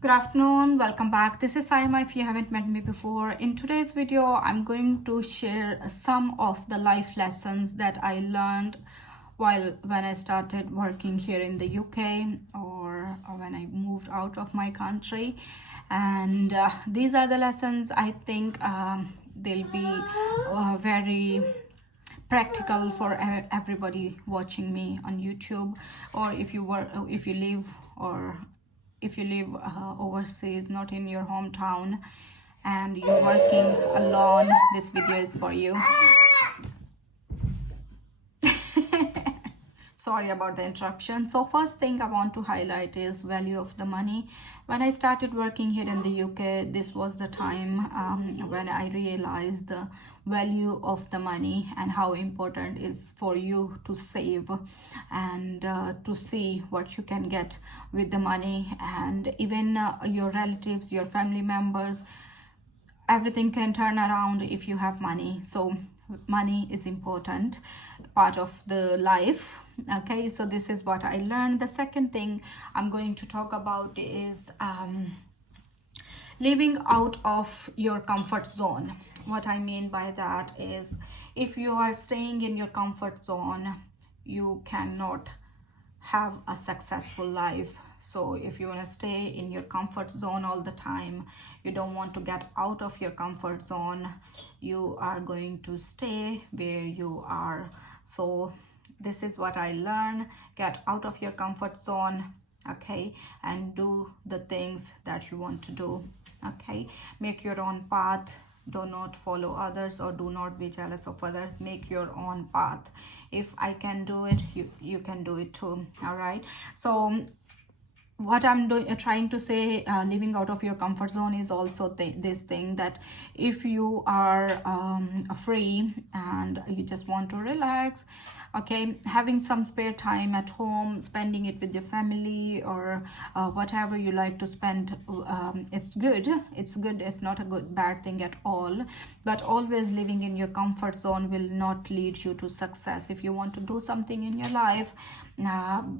Good afternoon, welcome back. This is Saima if you haven't met me before. In today's video, I'm going to share some of the life lessons that I learned when I started working here in the UK or when I moved out of my country. And these are the lessons I think they'll be very practical for everybody watching me on YouTube, or if you live or if you live overseas, not in your hometown, and you're working alone, this video is for you. Sorry about the interruption. So first thing I want to highlight is value of the money. When I started working here in the UK, this was the time when I realized the value of the money and how important it is for you to save and to see what you can get with the money. And even your relatives, your family members, everything can turn around if you have money. So money is important part of the life. Okay, so this is what I learned. The second thing I'm going to talk about is living out of your comfort zone. What I mean by that is, if you are staying in your comfort zone, you cannot have a successful life. So if you want to stay in your comfort zone all the time, you don't want to get out of your comfort zone, you are going to stay where you are. So this is what I learned: get out of your comfort zone, okay, and do the things that you want to do. Okay, make your own path. Do not follow others, or do not be jealous of others. Make your own path. If I can do it, you can do it too. All right, so what I'm doing, trying to say, living out of your comfort zone is also this thing that if you are free and you just want to relax, okay, having some spare time at home, spending it with your family, or whatever you like to spend, it's good. It's not a bad thing at all. But always living in your comfort zone will not lead you to success. If you want to do something in your life,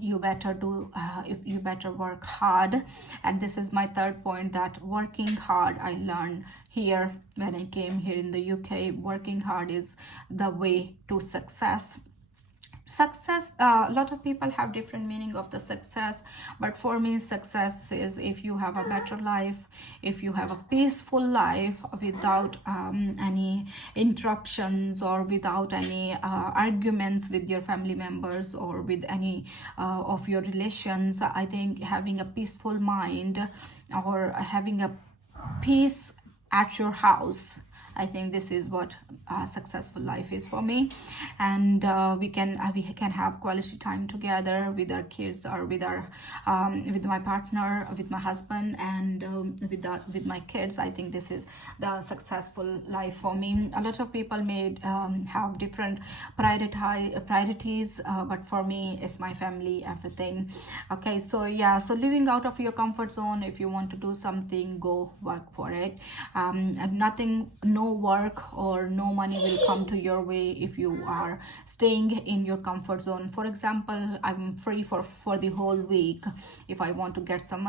you better work hard. And this is my third point, that working hard, I learned here when I came here in the UK, working hard is the way to success. A lot of people have different meaning of the success, but for me, success is if you have a better life, if you have a peaceful life without any interruptions, or without any arguments with your family members, or with any of your relations. I think having a peaceful mind, or having a peace at your house, I think this is what a successful life is for me. And we can have quality time together with our kids, or with my partner, with my husband, and with my kids. I think this is the successful life for me. A lot of people may have different priorities, but for me, it's my family, everything. Okay, so yeah, so living out of your comfort zone. If you want to do something, go work for it. And no work or no money will come to your way if you are staying in your comfort zone. For example, I'm free for the whole week. If I want to get some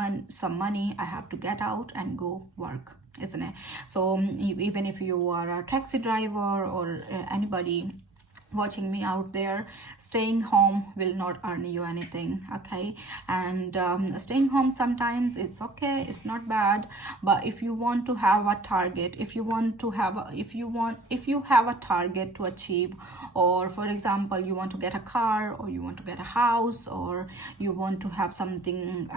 money, I have to get out and go work, isn't it? So even if you are a taxi driver, or anybody watching me out there, staying home will not earn you anything. Okay, and staying home sometimes, it's okay, it's not bad. But if you want to have a target, if you have a target to achieve, or for example, you want to get a car, or you want to get a house, or you want to have something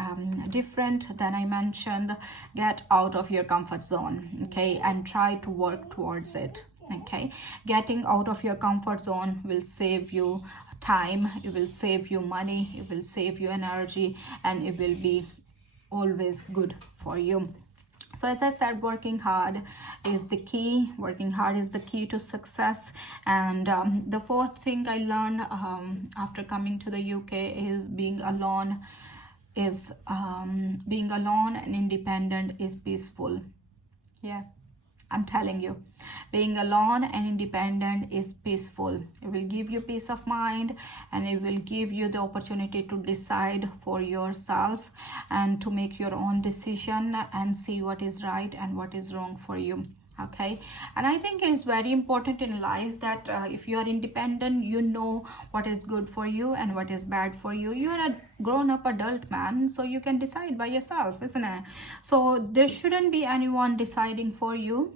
different than I mentioned, get out of your comfort zone, okay, and try to work towards it. Okay, getting out of your comfort zone will save you time, it will save you money, it will save you energy, and it will be always good for you. So as I said, working hard is the key. Working hard is the key to success. And the fourth thing I learned after coming to the UK is being alone and independent is peaceful. Yeah, I'm telling you, being alone and independent is peaceful. It will give you peace of mind, and it will give you the opportunity to decide for yourself and to make your own decision and see what is right and what is wrong for you. Okay, and I think it is very important in life that if you are independent, you know what is good for you and what is bad for you. You are a grown-up adult man, so you can decide by yourself, isn't it? So there shouldn't be anyone deciding for you.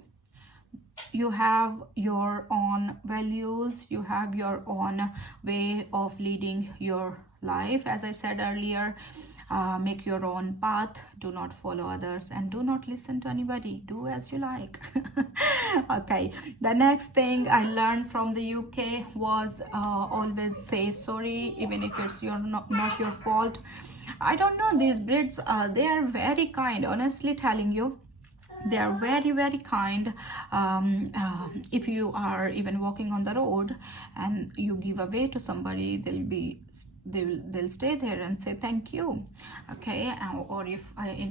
You have your own values, you have your own way of leading your life. As I said earlier, make your own path, do not follow others, and do not listen to anybody. Do as you like. Okay, the next thing I learned from the UK was always say sorry, even if it's not your fault. I don't know, these Brits, they are very kind, honestly telling you. They are very, very kind. If you are even walking on the road and you give away to somebody, they'll stay there and say thank you. Okay, or if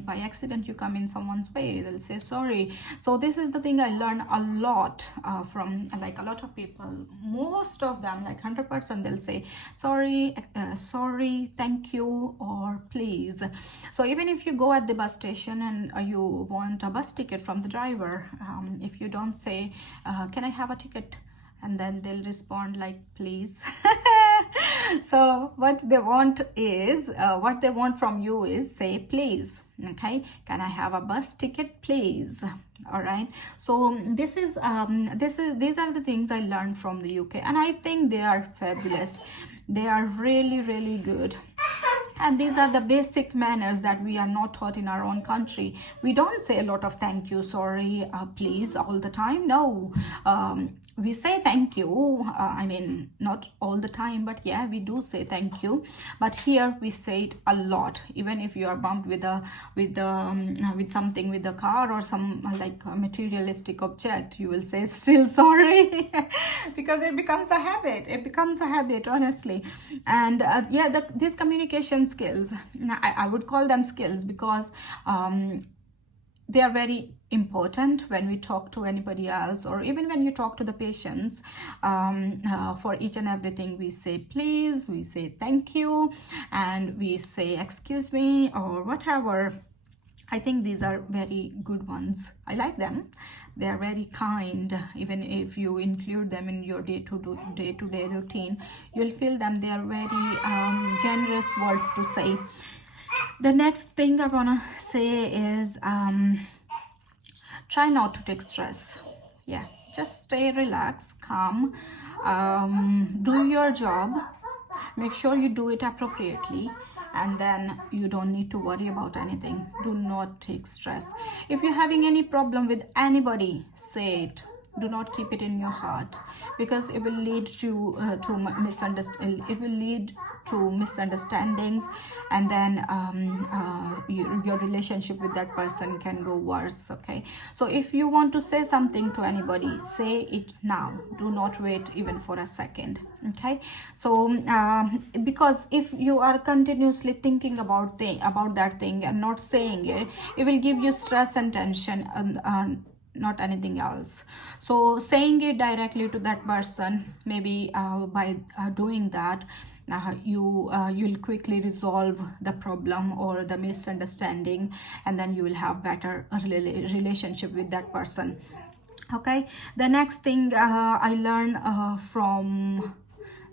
by accident you come in someone's way, they'll say sorry. So this is the thing I learned a lot from, like, a lot of people. Most of them, like 100%, they'll say sorry, sorry, thank you, or please. So even if you go at the bus station and you want a bus ticket from the driver, if you don't say can I have a ticket, and then they'll respond like please. So what they want from you is say please. Okay, can I have a bus ticket, please? All right, so these are the things I learned from the UK, and I think they are fabulous. They are really, really good. And these are the basic manners that we are not taught in our own country. We don't say a lot of thank you, sorry, please all the time. No, we say thank you. I mean, not all the time, but yeah, we do say thank you. But here we say it a lot. Even if you are bumped with something, with the car or some like a materialistic object, you will say still sorry. Because it becomes a habit. It becomes a habit, honestly. And yeah, these communication skills, I would call them skills, because they are very important when we talk to anybody else, or even when you talk to the patients. For each and everything, we say please, we say thank you, and we say excuse me, or whatever. I think these are very good ones. I like them. They are very kind. Even if you include them in your day-to-day routine, you'll feel them. They are very generous words to say. The next thing I want to say is try not to take stress. Yeah, just stay relaxed, calm, do your job, make sure you do it appropriately, and then you don't need to worry about anything. Do not take stress. If you're having any problem with anybody, say it. Do not keep it in your heart, because it will lead to misunderstandings, and then your relationship with that person can go worse. Okay, so if you want to say something to anybody, say it now. Do not wait even for a second. Okay, so because if you are continuously thinking about that thing and not saying it, it will give you stress and tension, and not anything else. So saying it directly to that person, maybe by doing that, you'll quickly resolve the problem or the misunderstanding, and then you will have better relationship with that person. Okay, the next thing I learned from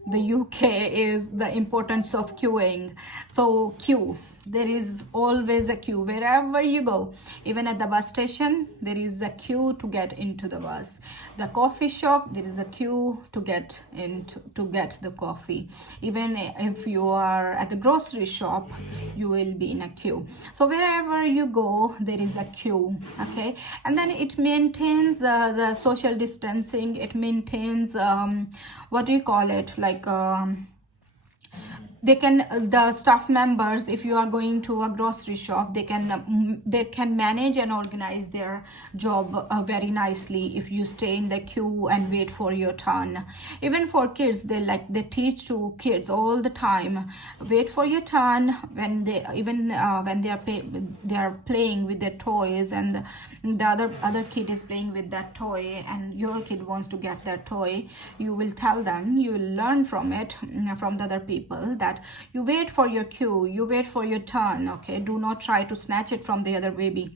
the UK is the importance of queuing. So queue. There is always a queue wherever you go. Even at the bus station, there is a queue to get into the bus. The coffee shop, there is a queue to get the coffee. Even if you are at the grocery shop, you will be in a queue. So wherever you go, there is a queue. Okay, and then it maintains the social distancing. It maintains what do you call it, like they can the staff members, if you are going to a grocery shop, they can manage and organize their job very nicely if you stay in the queue and wait for your turn. Even for kids, they teach to kids all the time, wait for your turn. When they even when they are playing with their toys, and the other kid is playing with that toy, and your kid wants to get that toy, you will tell them, you will learn from it, from the other people, that you wait for your cue, you wait for your turn. Okay, do not try to snatch it from the other baby.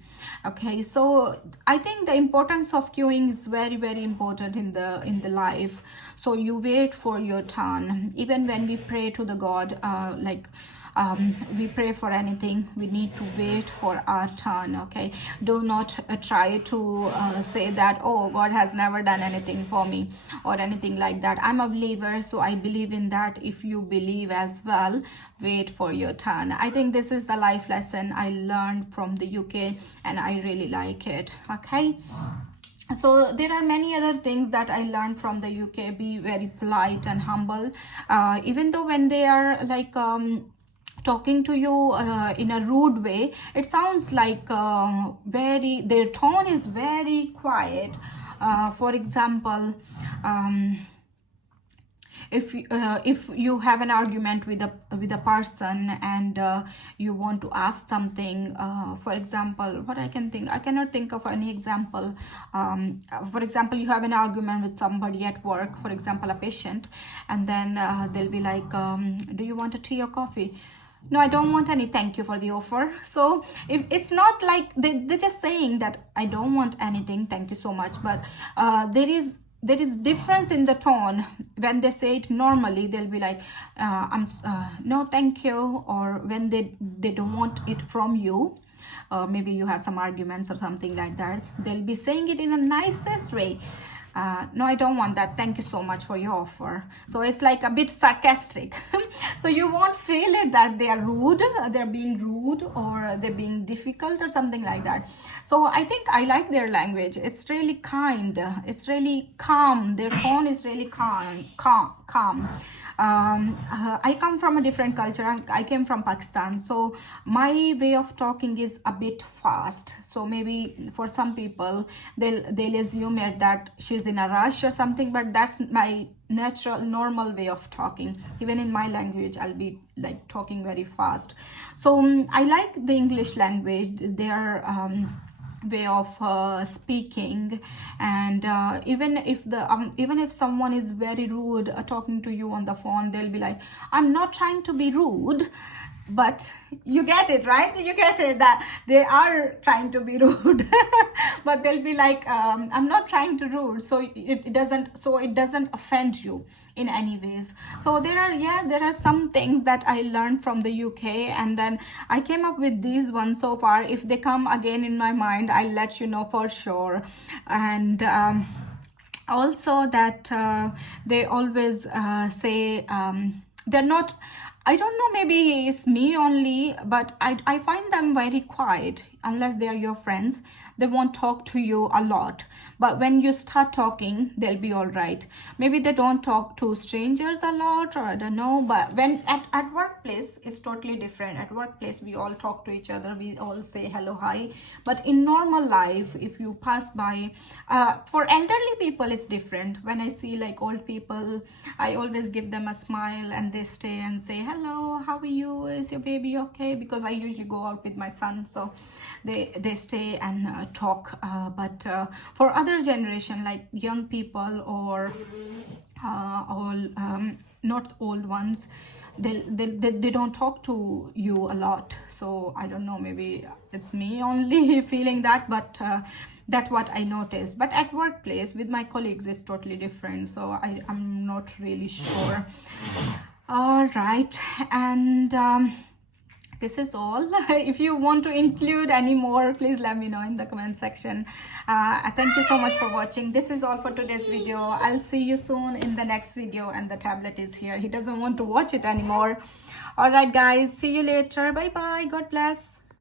Okay, so I think the importance of queuing is very, very important in the life. So you wait for your turn. Even when we pray to the God, we pray for anything, we need to wait for our turn. Okay, do not try to say that, oh, God has never done anything for me or anything like that. I'm a believer, so I believe in that. If you believe as well, wait for your turn. I think this is the life lesson I learned from the UK, and I really like it. Okay, so there are many other things that I learned from the UK. Be very polite and humble, even though when they are talking to you in a rude way, it sounds like their tone is very quiet. For example, if you have an argument with a person, and you want to ask something, for example, what I cannot think of any example. For example, you have an argument with somebody at work, for example a patient, and then they'll be like, do you want a tea or coffee? No, I don't want any, thank you for the offer. So if it's not like they're just saying that I don't want anything, thank you so much, but there is difference in the tone. When they say it normally, they'll be like, no thank you. Or when they don't want it from you, maybe you have some arguments or something like that, they'll be saying it in a nicest way. No, I don't want that, thank you so much for your offer. So it's like a bit sarcastic. So you won't feel it that they are rude, they're being rude, or they're being difficult or something like that. So I think I like their language. It's really kind, it's really calm. Their tone is really calm. I come from a different culture. I came from Pakistan, so my way of talking is a bit fast. So maybe for some people, they'll assume that she's in a rush or something, but that's my natural, normal way of talking. Even in my language, I'll be like talking very fast. So I like the English language. Their way of speaking, and even if someone is very rude talking to you on the phone, they'll be like, I'm not trying to be rude, but you get it, right? You get it that they are trying to be rude. But they'll be like, I'm not trying to rude, so it doesn't offend you in any ways. So there are some things that I learned from the UK, and then I came up with these ones so far. If they come again in my mind, I'll let you know for sure. And also that they always say, they're not, I don't know, maybe it's me only, but I find them very quiet. Unless they are your friends, they won't talk to you a lot, but when you start talking, they'll be all right. Maybe they don't talk to strangers a lot, or I don't know, but when at workplace, it's totally different. At workplace, we all talk to each other, we all say hello, hi. But in normal life, if you pass by, for elderly people, it's different. When I see like old people, I always give them a smile, and they stay and say, hello, how are you, is your baby okay? Because I usually go out with my son, so they stay and talk. But for other generation, like young people, or not old ones, they don't talk to you a lot. So I don't know, maybe it's me only feeling that, but that's what I noticed. But at workplace with my colleagues, it's totally different, so I'm not really sure. All right, and this is all. If you want to include any more, please let me know in the comment section. Thank you so much for watching. This is all for today's video. I'll see you soon in the next video. And the tablet is here, he doesn't want to watch it anymore. All right guys, see you later. Bye bye, God bless.